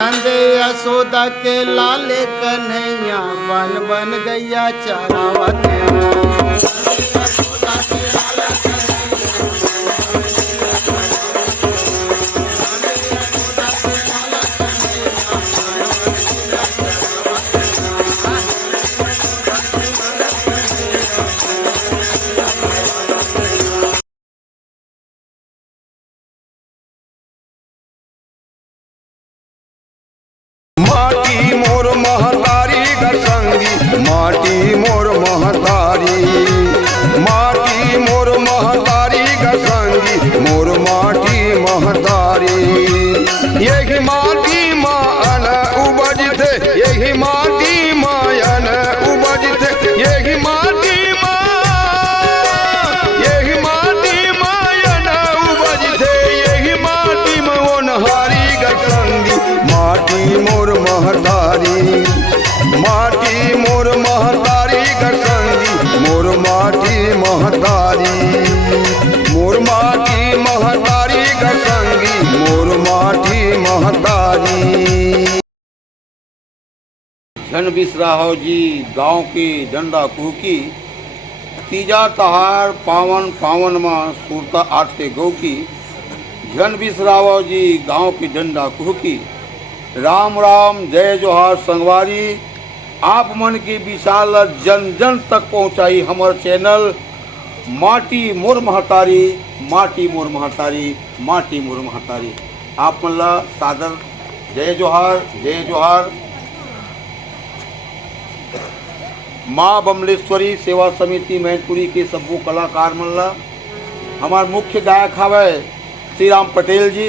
नंदे यशोदा के लाले कन्हैया बन बन गैया चरावत। माटी मोर महतारी गरसंगी, माटी मोर महतारी, माटी मोर महतारी गरसंगी, मोर माटी महतारी। यही माटी मायन उपजते, यही माटी मायन उपजते, यही माटी यही माटी मायन उपजते, यही माटी मोनहारी गरसंगी। माटी मोर महतारी, माटी मोर महतारी गरसंगी, मोर माटी महतारी, मोर माटी महतारी गरसंगी, मोर माटी महतारी। जन बिसराहो जी गाँव की डंडा कुहकी, तीजा तहार पावन पावन माँ सूरता आठते गौ की। जन बिसराहो जी गाँव की डंडा कुहकी, राम राम जय जोहार संगवारी। आप मन की विशाल जन जन तक पहुँचाई हमार चैनल माटी मोर महतारी, माटी मोर महतारी, माटी मोर महतारी। आप मन ला सादर जय जोहार, जय जोहार। माँ बमलेश्वरी सेवा समिति मैनपुरी के सब्बू कलाकार मन ला। हमार मुख्य गायक हवे श्री राम पटेल जी,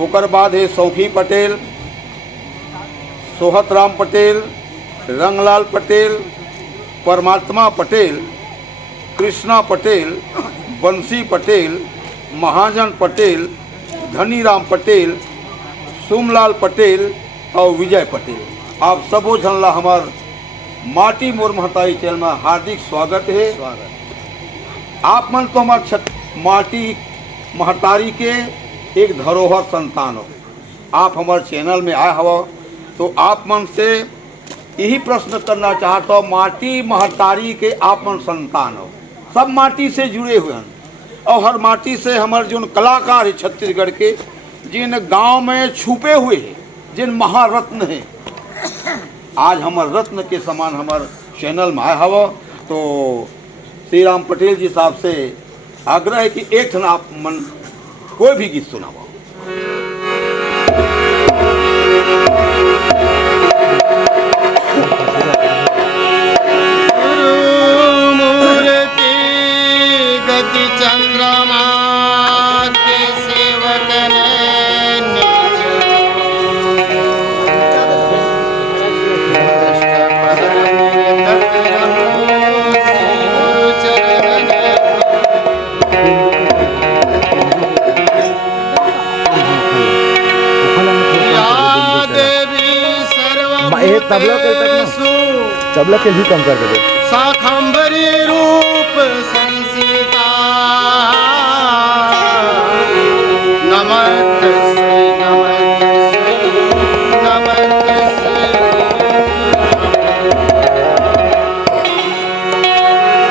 ओकर बाद है सौखी पटेल, सोहत राम पटेल, रंगलाल पटेल, परमात्मा पटेल, कृष्णा पटेल, बंसी पटेल, महाजन पटेल, धनीराम पटेल, सोमलाल पटेल और विजय पटेल। आप सबो झन ला हमार माटी मोर महतारी चैनल में हार्दिक स्वागत है। आप मन तो हमार माटी महतारी के एक धरोहर संतान हो। आप हमारे चैनल में आए हो तो आप मन से यही प्रश्न करना चाहता हूँ, माटी महतारी के आप मन संतान हो, सब माटी से जुड़े हुए हैं और हर माटी से हमारे जो कलाकार है छत्तीसगढ़ के, जिन गांव में छुपे हुए हैं, जिन महारत्न हैं, आज हमारे रत्न के समान हमारे चैनल में आए हो। तो श्री राम पटेल जी साहब से आग्रह है कि एक ठन आप मन कोई भी गीत सुनाओ। मूर्ति गति चंद्रमा के सेवक तबला के भी कम कर दे। शाखंभरी रूप संसीता नमस्ते नमस्ते नमस्ते।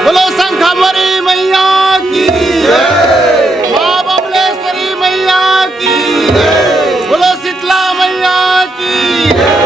बोलो शंखंभरी मैया की जय, माँ बमलेश्वरी मैया की जय, बोलो शीतला मैया की जय।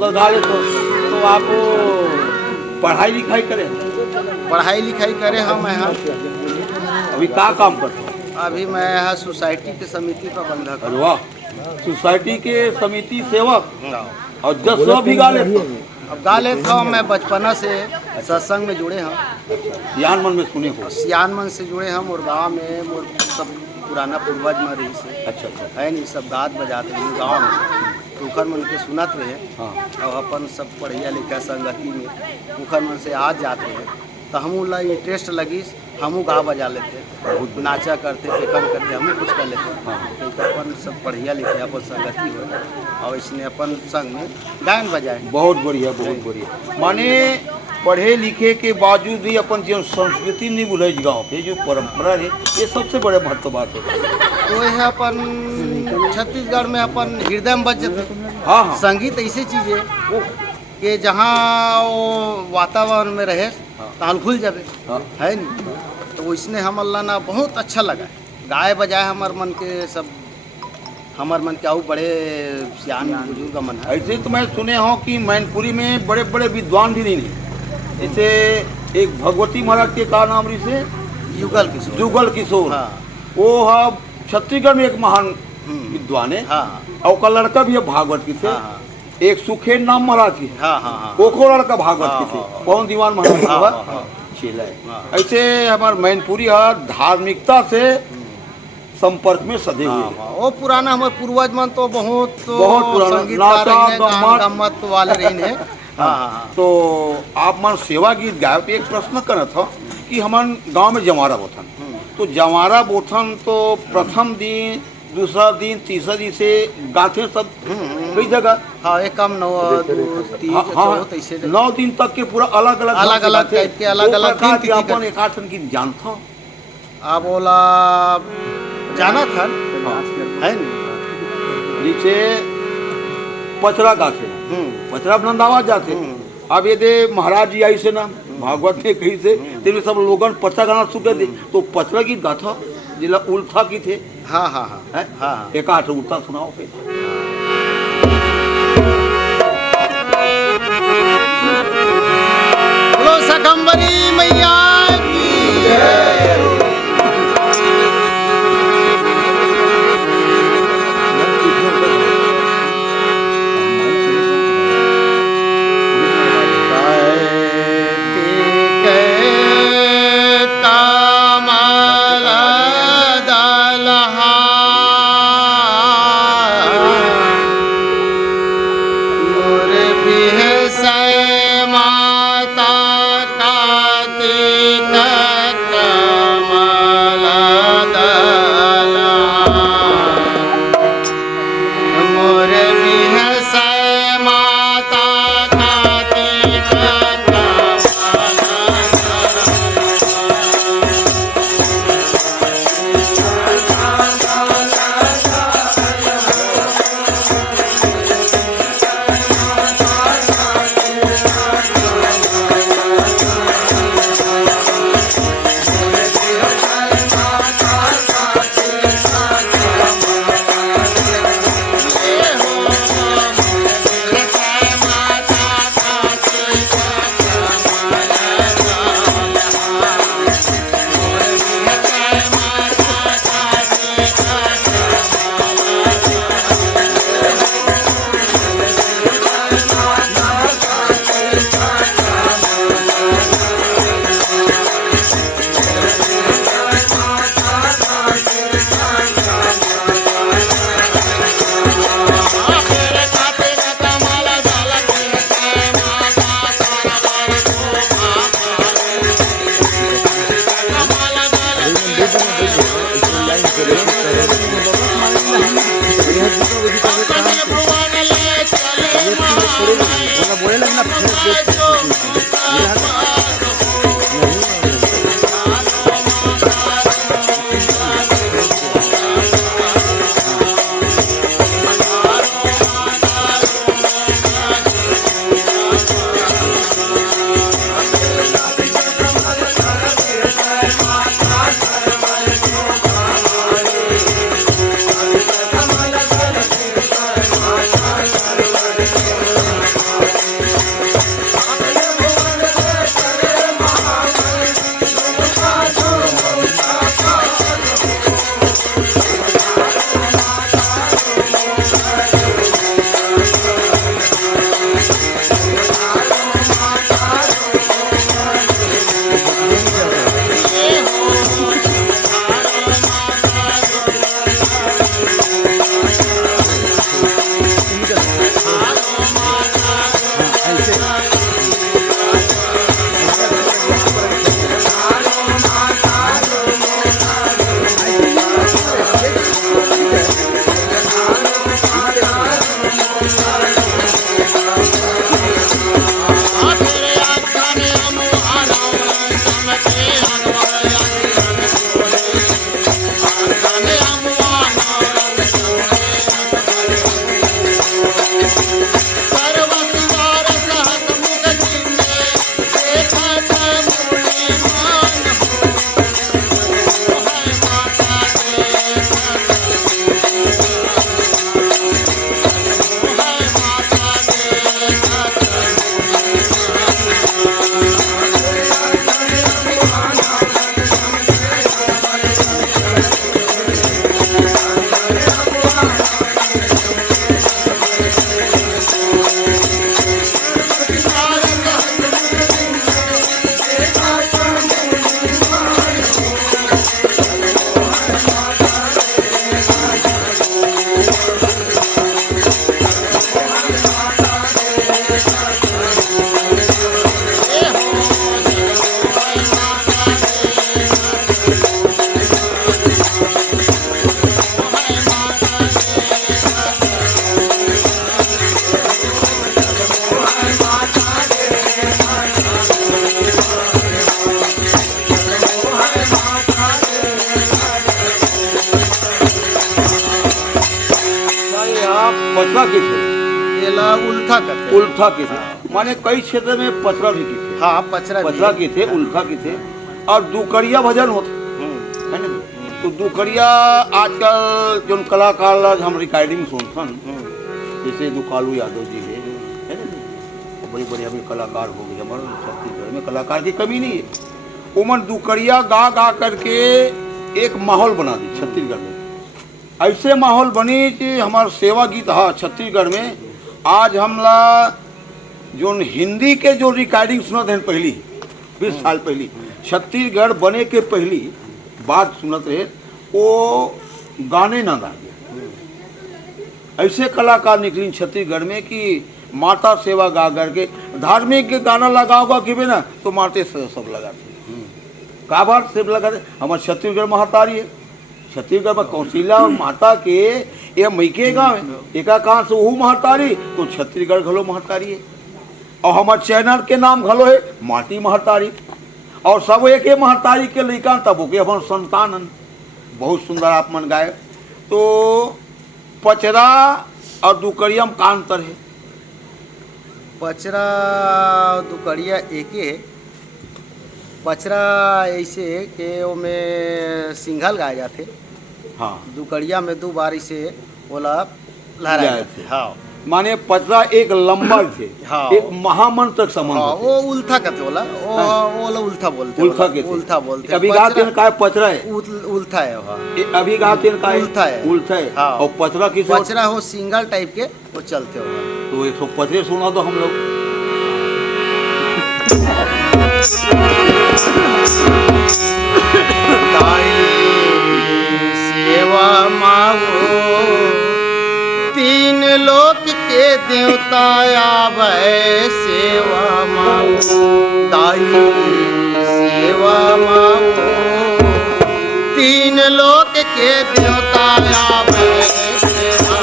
सुंदर गा लेते हो। तो आप पढ़ाई लिखाई करें? पढ़ाई लिखाई करे हम यहाँ। अभी क्या काम करते हो? अभी मैं यहाँ सोसाइटी के समिति प्रबंधक अरे वाह, सोसाइटी के समिति सेवक और जस भी गा लेते हो? अब गा लेता हूँ। मैं बचपना से सत्संग में जुड़े हम, ज्ञान मन में सुने हो? सियान मन से जुड़े हम, और गाँव में मोर सब पुराना पूर्वज में रही से अच्छा अच्छा। है नहीं, सब गात बजाते रहे गाँव में, तो उखर मन के सुनत रहे। हाँ और अपन सब पढ़िया लिखा संगति में उखर मन से आज जाते हैं, तो हमू ला इंटरेस्ट लगी, हमू गा बजा लेते, नाचा करते, पेकन करते, हमू कुछ कर लेते। तो अपन सब पढ़िया लिखे अपन संगति हो, और इसने अपन संग में गायन बजाए। बहुत बढ़िया, बहुत बढ़िया। माने पढ़े लिखे के बावजूद भी अपन जो संस्कृति नहीं भूले, गाँव के जो परंपरा है, ये सबसे बड़े महत्व बात है। तो यह अपन छत्तीसगढ़ में अपन हृदय में बच जाते। हाँ हाँ। संगीत ऐसी चीज़ है कि जहाँ वो वातावरण में रहे तहाँ खुल जावे, है नहीं। तो इसने हम अल्लाह ना बहुत अच्छा लगा, गाय बजाए हमार मन के सब, हमार मन के आऊ बड़े सियान बुजुर्ग मन है। ऐसे तो मैं सुने हो कि मैनपुरी में बड़े बड़े विद्वान भी नहीं, जैसे एक भगवती महाराज के का नाम रही से जुगल किशोर। हाँ वो हाँ छत्तीसगढ़ में एक महान विद्वान है। हाँ और उसका लड़का भी है भागवत की से। हाँ एक सुखेन नाम महाराज की है, हाँ हाँ ओखो लड़का भागवत की से, कौन दीवान महाराज हाँ, हुआ हाँ, चेला है। ऐसे हमारे मैनपुरी धार्मिकता से संपर्क में सधे हुए हैं। वो पुराना हमारे पूर्वज मन तो बहुत पुराना संगीतकार नाचा, रहे हैं, गम्मत। गम्मत वाले रहे हैं। हाँ तो आप मन सेवा गीत गाए, तो एक प्रश्न करत हो कि हमारे गांव में जमारा बोथन, तो जमारा बोथन तो प्रथम दिन, दूसरा दिन, तीसरा दिन से गाते सब कई जगह। हाँ एक कम 9 2 3 हाँ, 4 ऐसे 9 दिन तक के पूरा अलग अलग अलग-अलग टाइप के अलग-अलग दिन तिथि अपन का। एक आठन की जानता हूँ। आप बोला जाना था है नहीं। जैसे पचरा गाते, पचरा वृंदावन जाते। अब ये दे महाराज जी आई से ना भागवत ने कही से तेरे सब लोगन पचरा गाना सुखे दे, तो पचरा गीत गाथा जिला उल्था की थे। हाँ हाँ हाँ हैं? हाँ एक आठ उल्टा सुनाओ फिर। बोलो सकंबरी मैया की। आप पचरा के थे, एला उल्था करते। उल्था के थे, माने कई क्षेत्र में पचरा भी की थे, हाँ पचरा पचरा के थे, उल्था के थे। और दुकड़िया भजन होता है ना। तो दुकड़िया आजकल जो कलाकार लोग हम रिकॉर्डिंग सुनसन, जैसे दुकालू यादव जी है ना, बड़े बड़े अभी कलाकार हो गए हमारे छत्तीसगढ़ में, कलाकार की कमी नहीं है। उमन दुकड़िया गा गा करके एक माहौल बना दी छत्तीसगढ़ में। ऐसे माहौल बनी कि हमारा सेवा गीत हाँ छत्तीसगढ़ में आज हमला जो हिंदी के जो रिकॉर्डिंग सुनत हैं पहली 20 साल पहली, छत्तीसगढ़ बने के पहली बात सुनत रहे, वो गाने ना गा। ऐसे कलाकार निकली छत्तीसगढ़ में कि माता सेवा गा करके धार्मिक के गाना लगाओगा कि ना तो माते सब लगाते का बात से लगाते। हमारे छत्तीसगढ़ महतारी है, छत्तीसगढ़ में कौशिला और माता के ये मैके गाँव है, एका कहाँ से वो महतारी तो छत्तीसगढ़ घलो महतारी है। और हमारे चैनल के नाम घलो है माटी महतारी, और सब एक महतारी के लड़का तब के हमारे संतान बहुत सुंदर आप मन गाए। तो पचरा और दुकड़िया में का अंतर है? पचरा दुकड़िया एक है। पचरा ऐसे कि वो में सिंघल गाए जाते, हाँ दुकड़िया में 2 बार से ओला लहराए थे। हाँ माने पचरा एक लंबा थे, हाँ। एक महामंत्र तक संबंध हाँ, होते। वो उल्था कहते होला, वो उल्था बोलते, उल्था के थे। उल्था बोलते। अभी गाते हैं काय पचरा है, उल्था है वहाँ, अभी गाते हैं काय उल्था है। उल्था है। हाँ। और पचरा किस पचरा हो सिंगल टाइप के वो चलते हो। तो 100 पचरे सुना दो हम लोग। सेवा मांगो 3 लोक के देवता आवे, सेवा मांगो दाई सेवा मांगो 3 लोक के देवता आवे, सेवा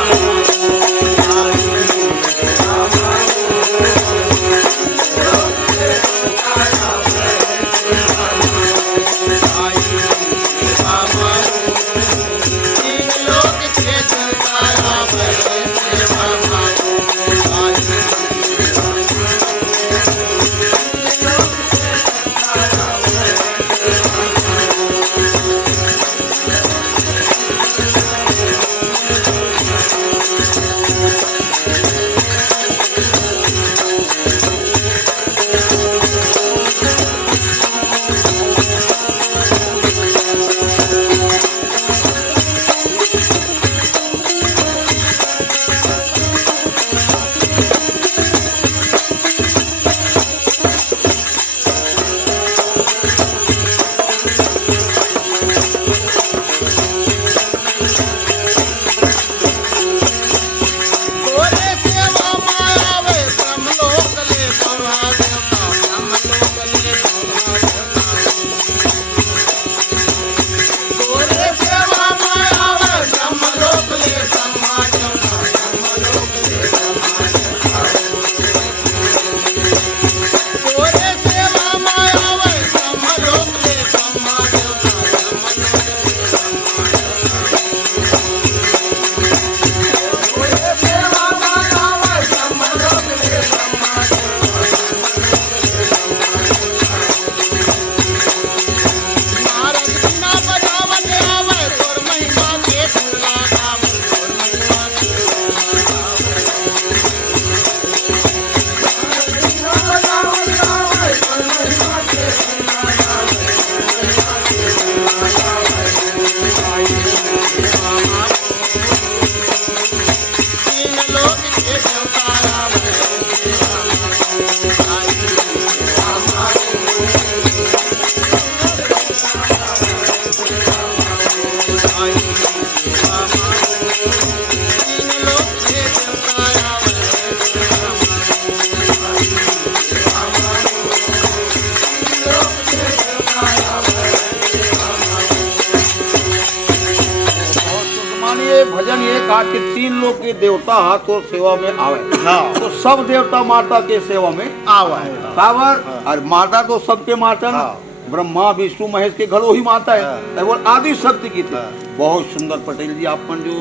भजन ये कहा कि 3 लोग के देवता हाथ और सेवा में आवे। हाँ। तो सब देवता माता के सेवा में आवा है। कावर और माता तो सबके माता ना, हाँ। ब्रह्मा विष्णु महेश के घरों ही माता है, हाँ। वो आदि शक्ति की थी। हाँ। बहुत सुंदर पटेल जी आपन जो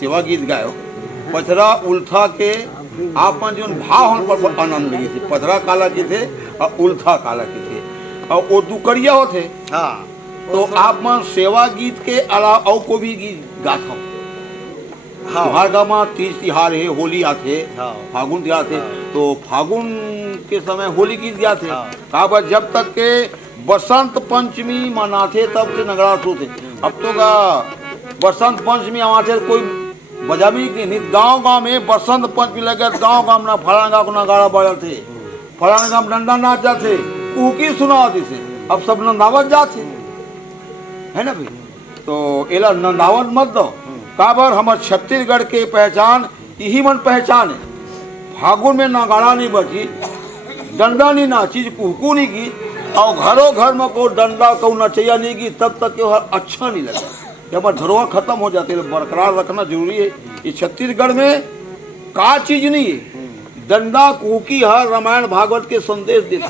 सेवा गीत गायो पथरा उल्था के आप जो भाव हम पर आनंद लगे थे। पथरा काला के थे और उल्था काला के थे और वो दुकड़िया होते। हाँ तो आप मन सेवा गीत के अलावा और को भी गीत गात हो। हाँ हर गाँव में तीज तिहार है, होली आते, हाँ। फागुन तिहार थे। हाँ। तो फागुन के समय होली गीत गाते। हाँ। कहा जब तक के बसंत पंचमी मनाते तब से नगड़ा होते। अब तो का बसंत पंचमी हमारे कोई बजावी की नहीं। गांव गांव में बसंत पंचमी लगे गांव गांव ना फलाना गांव को नगाड़ा बजाते, फलाना गांव डंडा नाच जाते, कुकी सुनाते से। अब सब नंदावत जाते है ना भाई। तो एला नंदावत मत दो। काबर हमारे छत्तीसगढ़ के पहचान यही मन पहचान है। फागुन में नगाड़ा नहीं बची, डंडा नहीं नाची, कुहकू नहीं की और घरों घर में को डंडा को नचैया नहीं की, तब तक के अच्छा नहीं लगा। जब धरोहर खत्म हो जाती है, बरकरार रखना जरूरी है। ये छत्तीसगढ़ में का चीज नहीं है। डंडा कुकी हर रामायण भागवत के संदेश देता।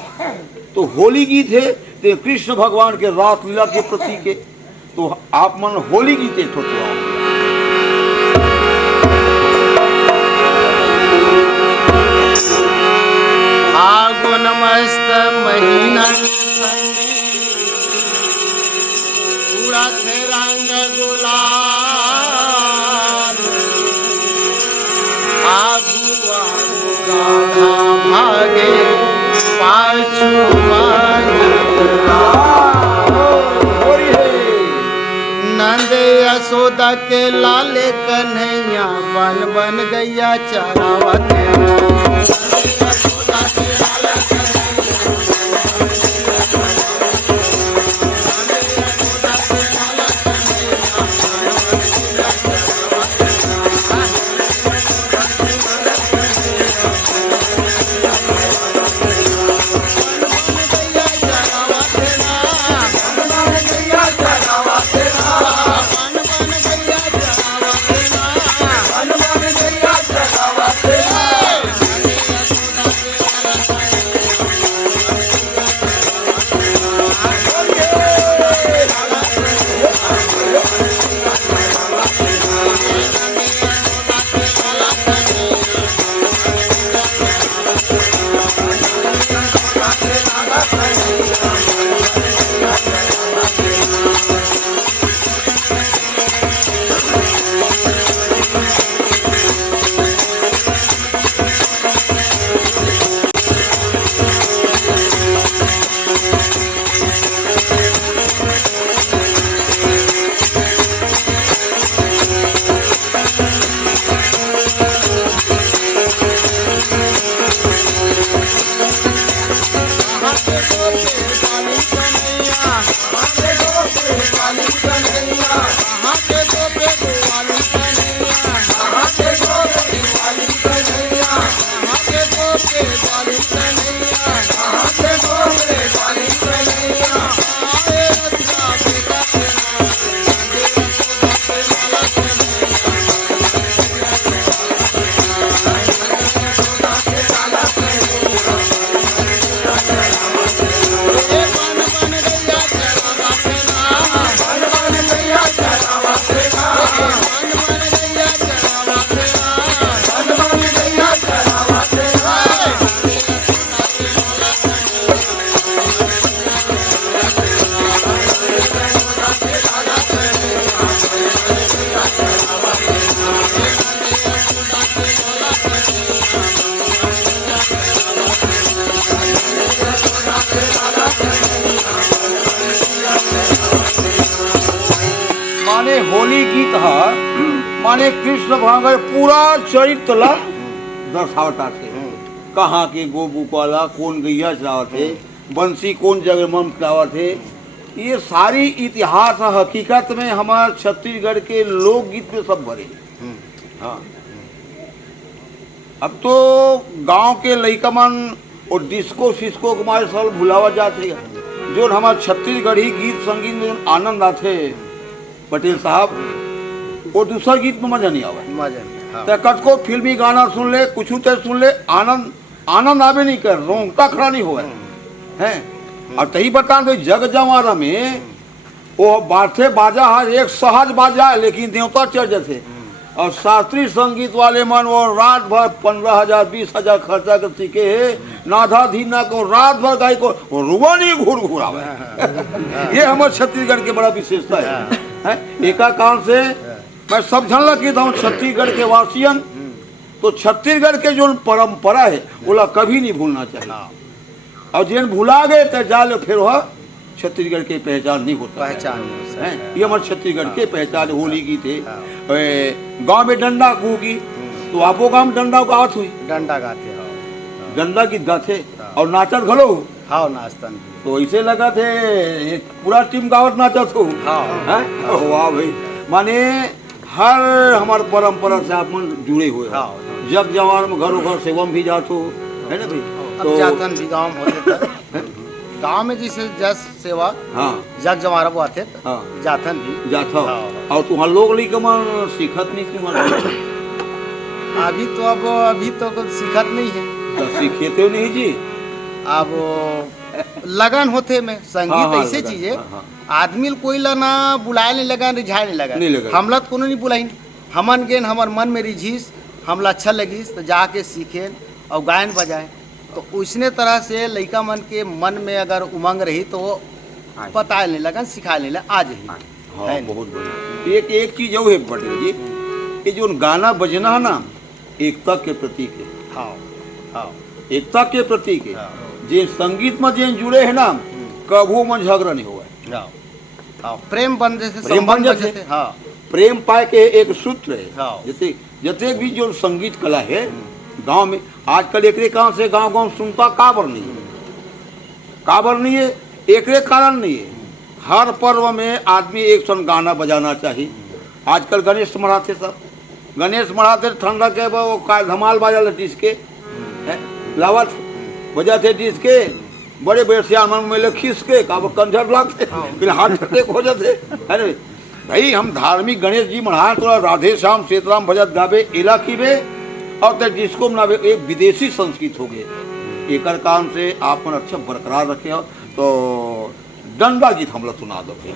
तो होली गीत है तो कृष्ण भगवान के रास लीला के प्रतीक है। तो आप मन होली गीत एक ठोठवाओ। फागुन मस्त महीना पूरा थे रंग गुलाल, आगू आगू गाधा भागे पाछू नंद यशोदा के लाले कन्हैया बन बन गैया चरावत। माने होली गीत है माने कृष्ण भगवान पूरा चरित्र ला दर्शावता थे। कहाँ के गोबू काला कौन गैया चलावत थे, बंसी कौन जगह मन चलावत थे। ये सारी इतिहास हकीकत में हमारे छत्तीसगढ़ के लोकगीत में सब भरे। हाँ अब तो गांव के लइका मन और डिस्को फिस्को के मारे सब भुलावा जाते। जो हमारे छत्तीसगढ़ी गीत संगीत में आनंद आते पटेल साहब, वो दूसरा गीत में मजा नहीं आवा। मजा नहीं। हाँ। तो कटको फिल्मी गाना सुन ले, कुछ तो सुन ले, आनंद आनंद आवे नहीं कर, रोंगटा खड़ा नहीं हुआ है। और तही बता दो जग जमारा में वो बाथे बाजा है एक सहज बाजा है, लेकिन देवता चढ़ जैसे और शास्त्रीय संगीत वाले मन वो रात भर 15,000 20,000 खर्चा कर सीखे है, नाधा धीना को रात भर गाय को रुवानी घूर घुरावे। ये हमारे छत्तीसगढ़ के बड़ा विशेषता है। एका कारण से मैं समझन लगी था छत्तीसगढ़ के वासियन, तो छत्तीसगढ़ के जो परंपरा है बोला कभी नहीं भूलना चाहिए। और जिन भुला गए तो जाल फिर वह छत्तीसगढ़ की पहचान नहीं होता पहचान है। ये हमारे छत्तीसगढ़ के पहचान होली की थे। गांव में डंडा होगी तो आपो गांव में डंडा गावत हुई, डंडा गाते हो, डंडा गीत गाते और नाचत घलो। हाँ नाचतन तो ऐसे लगा थे एक पूरा टीम गावत नाचत हो। हाँ वाह भाई, माने हर हमारे परंपरा से आप मन जुड़े हुए हो। जग जवान में घरों घर सेवम भी जात हो, है ना भाई। अब जातन भी गाँव में होते थे, गाँव में जैसे जस सेवा हाँ जग जमारा वो आते थे, हाँ जातन भी जात हो। और तुम्हारे लोग ली मन सीखत नहीं थी मन अभी तो कुछ सीखत नहीं है। तो सीखे नहीं जी। अब लगन होते में संगीत हाँ, ऐसे लगन, चीज है, हाँ। आदमी कोई ला ना बुलाए नहीं लगा रिझाए नहीं नहीं लगा, लगा। हमला तो कोनो नहीं बुलाई, हमन गेन हमार मन में रिझीस, हमला अच्छा लगिस तो जाके सीखे और गायन बजाए। तो उसने तरह से लड़का मन के मन में अगर उमंग रही तो वो पता नहीं लगा, सिखा नहीं लगा आज ही। हाँ है बहुत बढ़िया। एक चीज और है पटेल जी, ये जो गाना बजना है ना एकता के प्रतीक है। हाँ हाँ एकता के प्रतीक है। हाँ। जे संगीत में जे जुड़े है ना कभू मन झगड़ा नहीं हुआ। हाँ हाँ प्रेम बन जैसे प्रेम बन संबंध जैसे। जैसे हाँ प्रेम पाए के एक सूत्र है। हाँ। जैसे जैसे भी जो संगीत कला है गांव में आजकल एकरे कारण से गांव सुनता काबर नहीं है, काबर नहीं है, एकरे कारण नहीं है। हर पर्व में आदमी एक सन गाना बजाना चाहिए। आजकल गणेश मढ़ाते सब, गणेश मढ़ाते ठंडा के वो धमाल बाजा लटीस के लावत बजाते टीस के बड़े बड़े श्यामन में खींच के काबो कंजर लगते फिर हाथ ठटे हो जाते है ना भाई। हम धार्मिक गणेश जी मढ़ा तो राधे श्याम सीताराम भजत गावे इलाकी में और तो जिसको मनावे एक विदेशी संस्कृत हो गए। एक कारण से आप मन अच्छा बरकरार रखे हो। तो डंडा गीत हम लोग सुना दो भाई।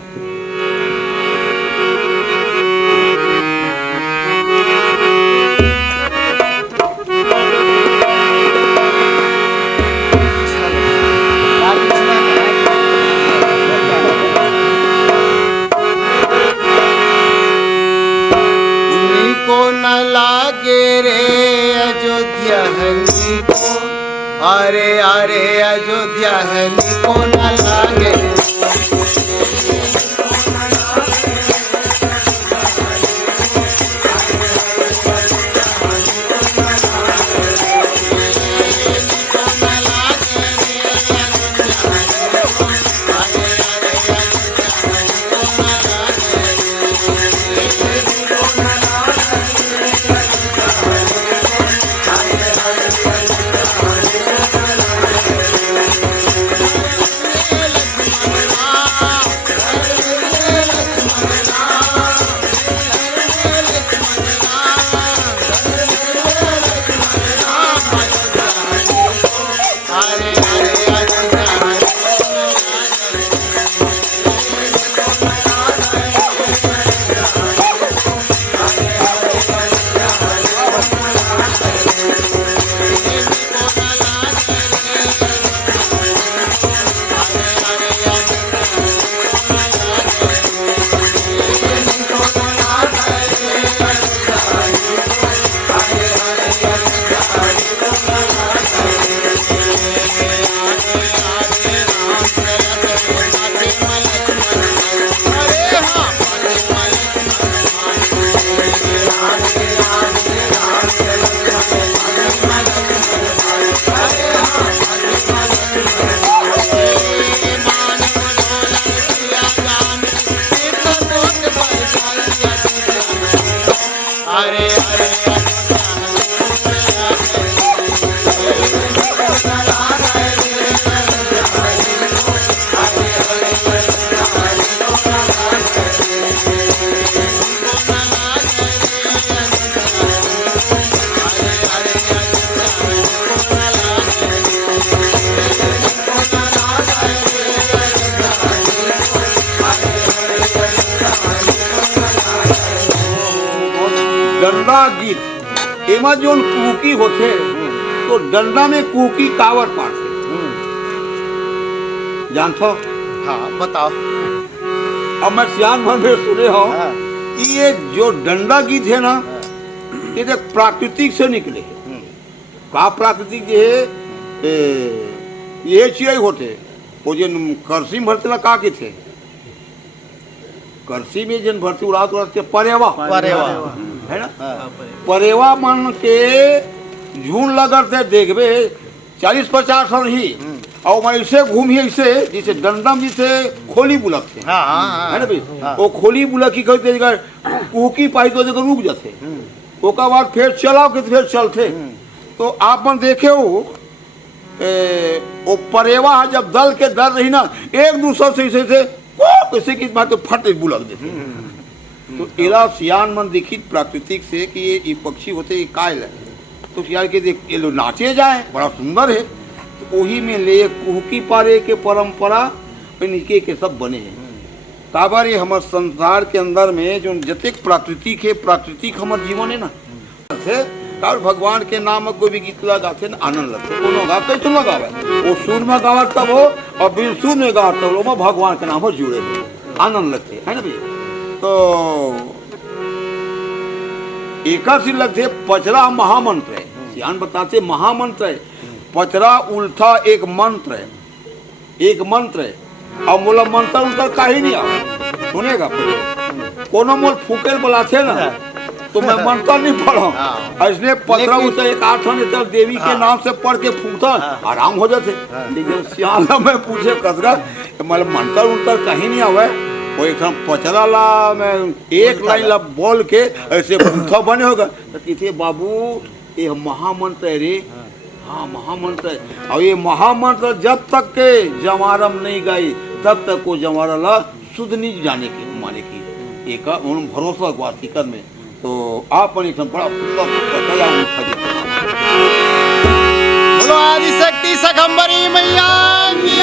लागे रे अयोध्या हनी को, अरे अरे अयोध्या हनी को न लागे। डंडा गीत एमा जोन कुकी होते तो डंडा में कुकी कावर पाते जानथो। हाँ बताओ। अब मैं सियान भर में सुने हो हाँ। कि ये जो डंडा गीत है ना ये देख प्राकृतिक से निकले है। का प्राकृतिक है ये चीज होते वो जो करसी में भरते का के थे करसी में जन भरती उड़ात उड़ाते परेवा है ना। परेवा मन के झून लगते देखबे 40-50 साल ही और मैं ऐसे घूमी ऐसे जैसे डंडम जैसे खोली बुलक थे है ना भाई। वो खोली बुलक की कहते कुकी पाई तो जगह रुक जाते ओका बाद फिर चलाओ के फिर चलते। तो आप मन देखे हो वो परेवा जब दल के दल रही ना एक दूसरे से ऐसे कैसे की बात तो फट बुलक देते। तो एला सियान मन दिखित प्राकृतिक से कि ये पक्षी होते ये कायल है तो सियान के देख ये लोग नाचे जाए बड़ा सुंदर है। तो वही में ले कुहकी पारे के परंपरा निके के सब बने हैं। काबर ये हमारे संसार के अंदर में जो जतेक प्राकृतिक है प्राकृतिक हमारे जीवन है ना थे काबर भगवान के नाम कोई भी गीत गाते ना आनंद लगते कोनो गा कैसे ना गावे वो सुर में गावा तब हो और बिन सुर में गावा तब वो भगवान के नाम पर जुड़े हुए आनंद लगते है ना भैया। तो एकासी लगते पचरा महामंत्र है सियान बताते महामंत्र है। पचरा उल्था एक मंत्र है और मोला मंत्र उतर का ही नहीं आ सुनेगा कोनो मोल फूकेल बुलाते ना तो मैं मंत्र नहीं पढ़ा इसलिए पचरा उतर एक आठन देवी के नाम से पढ़ के फूकता आराम हो जाते। लेकिन सियाना में पूछे कसरा मतलब मंत्र उतर कहीं नहीं आवे वो एक पचरा ला मैं एक लाइन ला बोल के ऐसे फूका बने होगा तो किसी बाबू ये महामंत्र है रे। हाँ महामंत्र है और ये महामंत्र जब तक के जवारम नहीं गई तब तक वो जवारा ला शुद्ध नहीं जाने की माने की एक भरोसा हुआ हकीकत में। तो आप बड़ा बोलो आदिशक्ति सखंबरी मैया की।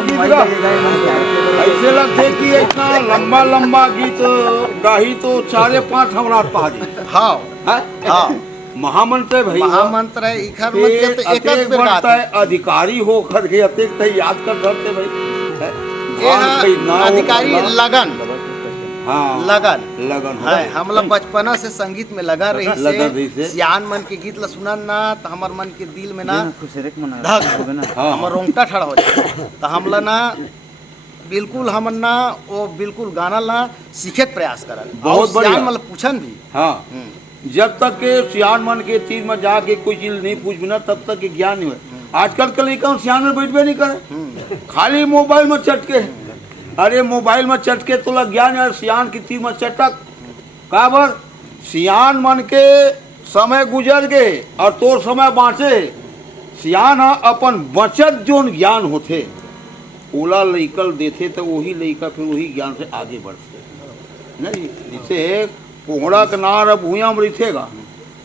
गीत गा ऐसे लगते कि इतना लंबा लंबा गीत गाही तो 4-5 हमरा पहा दी। हाँ हाँ महामंत्र है भैया, महामंत्र है इखर मंत्र तो एक अतेक बनता है अधिकारी हो खर के अतेक तई याद कर धरते भाई ये है अधिकारी लगन। हाँ लगन लगन है हम लोग बचपना से संगीत में लगा रही लगा रही से से। सियान मन के गीत ला सुनन ना तो हमार मन के दिल में ना धक हाँ। हमर रोंगटा खड़ा हो जाए तो हम ला ना बिल्कुल हमन ना वो बिल्कुल गाना ला सीखे के प्रयास करन बहुत बढ़िया। सियान मतलब पूछन भी। हाँ जब तक के सियान मन के तीर में जाके कोई चीज नहीं पूछ बिना तब तक के ज्ञान नहीं हुआ। आजकल के लड़का सियान में बैठबे नहीं करे, खाली मोबाइल में चटके। अरे मोबाइल में चटके तो ज्ञान है, सियान की तीर में चटक काबर सियान मन के समय गुजर गए और तोर समय बाँचे। सियान अपन बचत जोन ज्ञान होते ओला लइकल देते तो वही लइका फिर वही ज्ञान से आगे बढ़ते नहीं। जिसे कोहड़ा का नार अब भूया में रिथेगा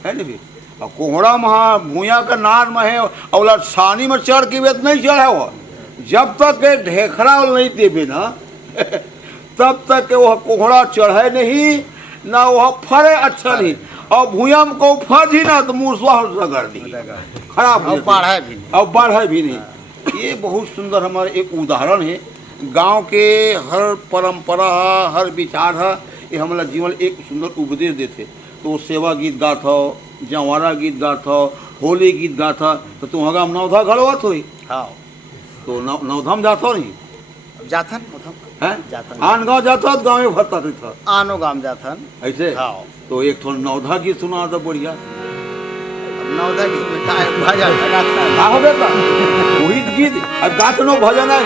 है ना फिर और कोहड़ा महा भूया का नार में है और सानी में चढ़ के वेत नहीं चढ़ा हुआ। जब तक के ढेखरा नहीं देवे ना तब तक के वह कोहड़ा चढ़े नहीं ना वह फरे अच्छा नहीं और भूया में को फर ही ना तो मुर्सवा रगड़ दी खराब और बढ़े भी नहीं। और बढ़े भी नहीं। ये बहुत सुंदर हमारे एक उदाहरण है। गांव के हर परंपरा हर विचार है ये हमारा जीवन एक सुंदर उपदेश देते। तो सेवा गीत गात हो, जवारा गीत गात हो, होली गीत गात हो तो तुम हगा नवधा घड़वत हो हाँ तो नवधम जात हो नहीं जाथन है जाथन आन गाँव जाता हो गाँव में भरता था आनो गाम जाथन ऐसे। हाँ तो एक थोड़ा नवधा गीत सुना तो बढ़िया नवदा गीत में का भजन लगाता का हो बेटा वही गीत अब गात नो भजन है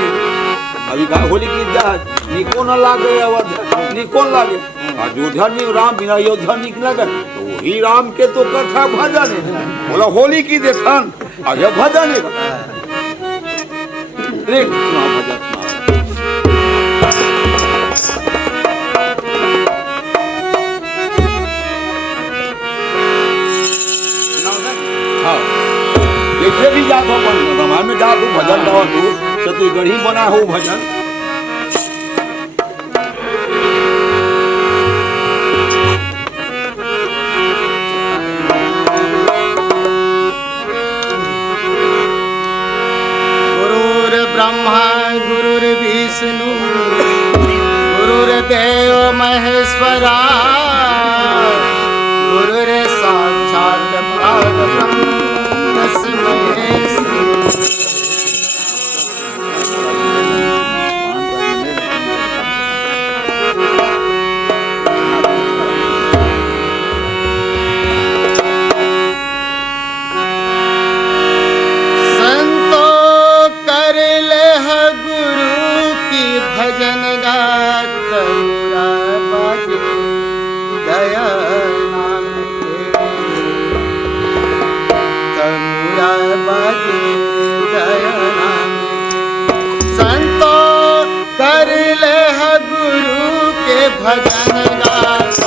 अभी गा होली गीत जा निको न लागे अवध निको लागे अयोध्या में राम बिना अयोध्या निक लगे तो वही राम के तो कथा भजन है। बोला होली की देखन अजय भजन है रे सुना भजन जैसे भी जात हो रामायण में जा तू भजन गाओ तू छत्तीसगढ़ी बना हो भजन। गुरुर ब्रह्मा गुरुर्विष्णु गुरुर्देव महेश्वरा गुरुर साक्षात् परब्रह्म तस्मै संतो कर ले ह गुरु की भजन गात तमुरा बाजे दया नाम के तमुरा बाजे दया नाम संतो कर ले ह गुरु के भजन गात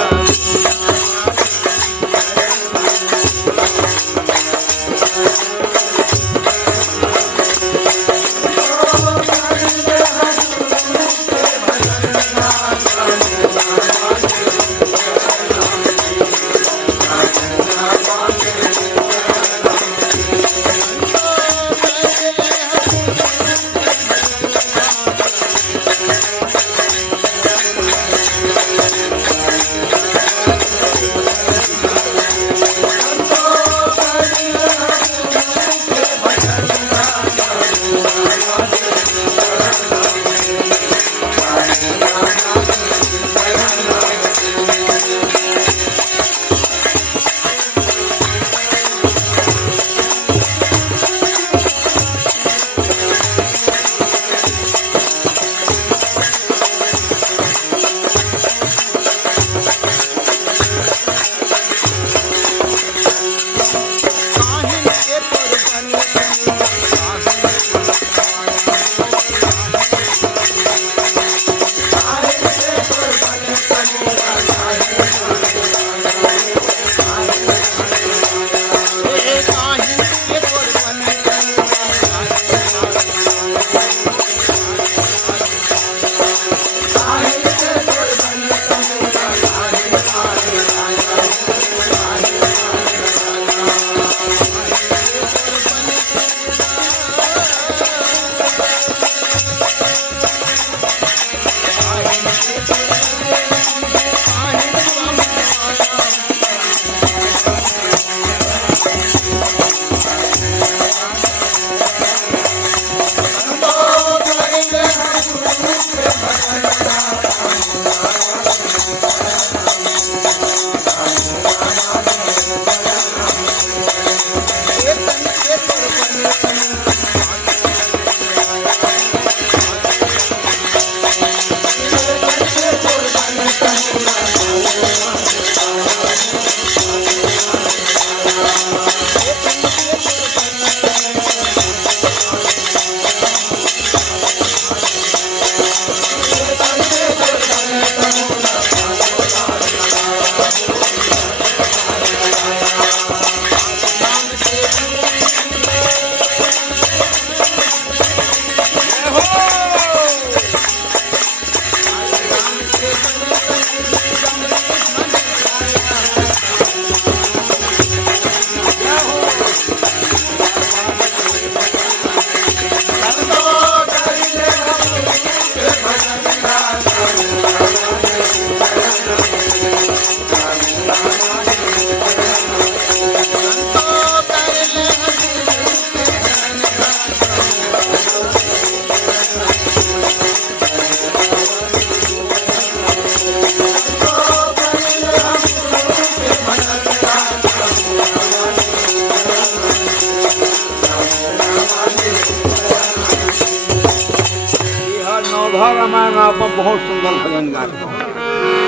नवधा रामायण आप बहुत सुंदर भजन गाते हो।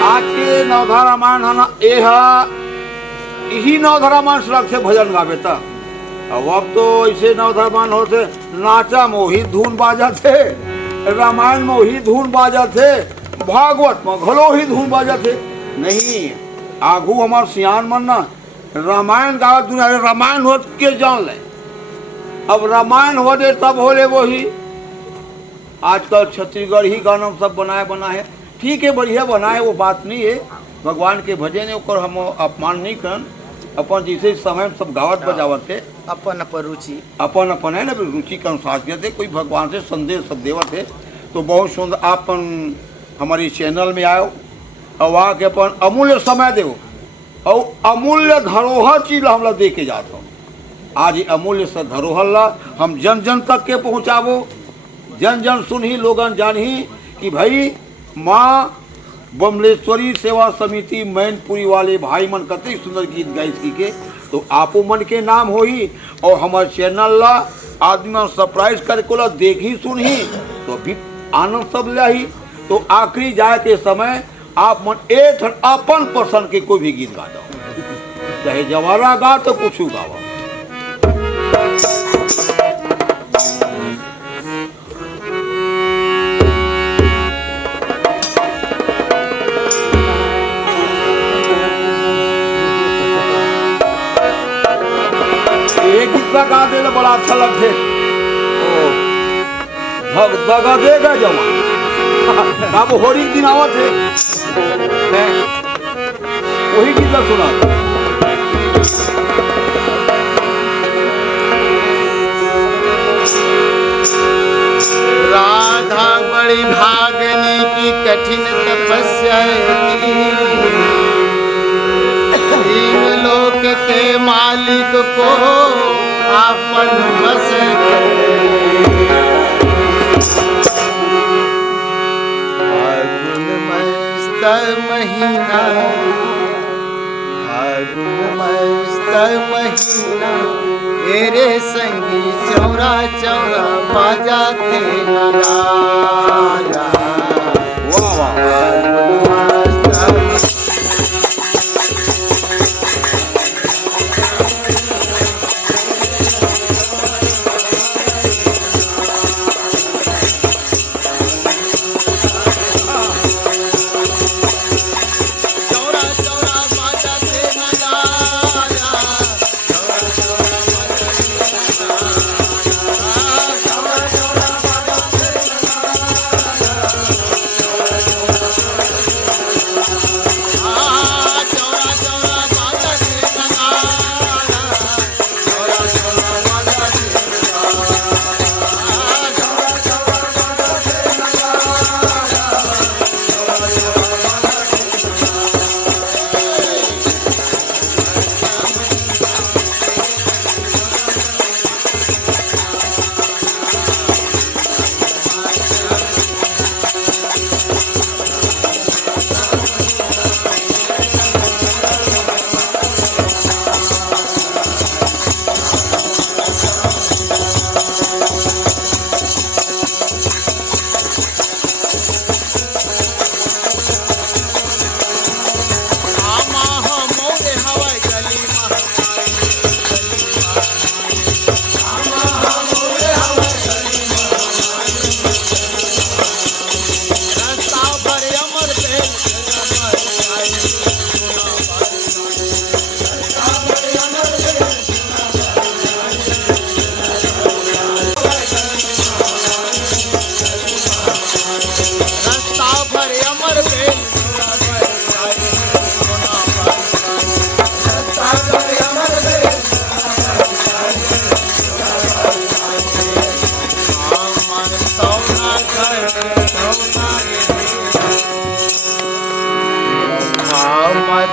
आज के नवधा रामायण है ना, यही नवधा रामायण सड़क से भजन गावे था। अब तो ऐसे नवधा रामायण होते नाचा में वही धुन बाजा थे, रामायण में वही धुन बाजा थे, भागवत में घलो ही धुन बाजा थे। नहीं, आगू हमार सियान मन ना रामायण गावा दुनिया रामायण हो के जान ले। अब रामायण हो दे तब होले वही। आजकल छत्तीसगढ़ ही गाना सब बनाए ठीक है, बढ़िया बनाए, वो बात नहीं है। भगवान के भजन है, ओकर हम अपमान नहीं करन। अपन जैसे समय में सब गावत बजावत है, अपन रुचि अपन है ना, रुचि के अनुसार देते। कोई भगवान से संदेश सब देवत है तो बहुत सुंदर। अपन हमारी चैनल में आयो और आके अपन अमूल्य समय दो और अमूल्य धरोहर चीज हम लोग दे के जाते हो। आज ये अमूल्य से धरोहर ला हम जन जन तक के पहुँचाबो, जन जन सुनही लोगन जानही कि भाई माँ बमलेश्वरी सेवा समिति मैनपुरी वाले भाई मन कतई सुंदर गीत गाइस के। तो आपो मन के नाम होही और हमारे चैनल ला आदमी मन सब्सक्राइब करके ला देखी सुनही तो भी आनंद सब लही। तो आखिरी जाए के समय आप मन एक अपन पसंद के कोई भी गीत गा दो, चाहे जवारा गा तो कुछ गावा। गा दे बड़ा अच्छा लगते। दगा देगा जमा अब होली दिन आवत है वही गीत सुना। राधा बड़ी भागने की कठिन तपस्या की, तीन लोक के मालिक को आपन बस फागुन मस्त महीना, फागुन मस्त महीना, तेरे संगी चौरा चौरा बाजाते नगारा। वाह वाह।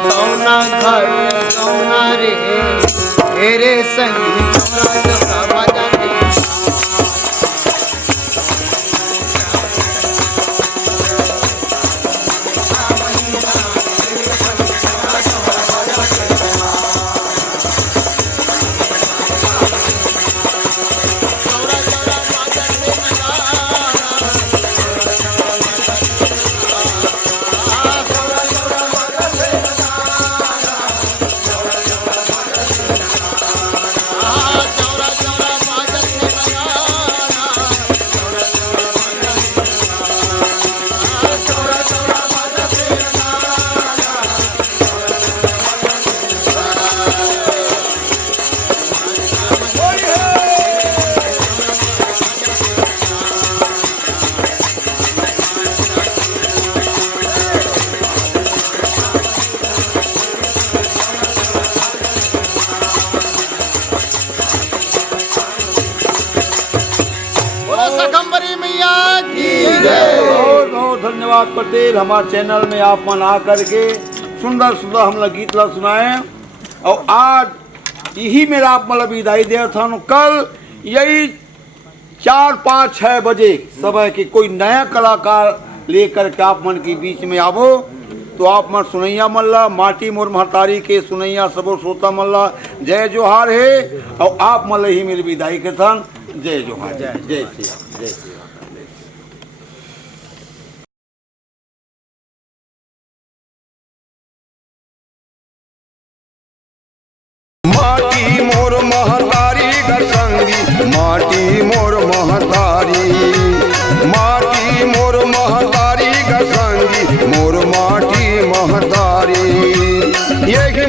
कौना घर कौना रे तेरे संगी कौना जगह बजाते धन्यवाद पटेल, हमारे चैनल में आप मन आ करके सुंदर सुंदर हम लोग गीत ला सुनाए। और आज यही मेरा आप मतलब विदाई दे था। कल यही 4, 5, 6 बजे समय की कोई नया कलाकार लेकर के आप मन के बीच में आवो। तो आप मन सुनैया मल्ला माटी मोर महतारी के सुनैया सबो श्रोता मल्ला जय जोहार है। और आप मल्ला ही मेरी विदाई के थन। जय जोहार, जय श्री राम, जय श्री राम। माटी मोर महतारी ग संगी, माटी मोर महतारी, माटी मोर महतारी ग संगी, मोर माटी महतारी। यही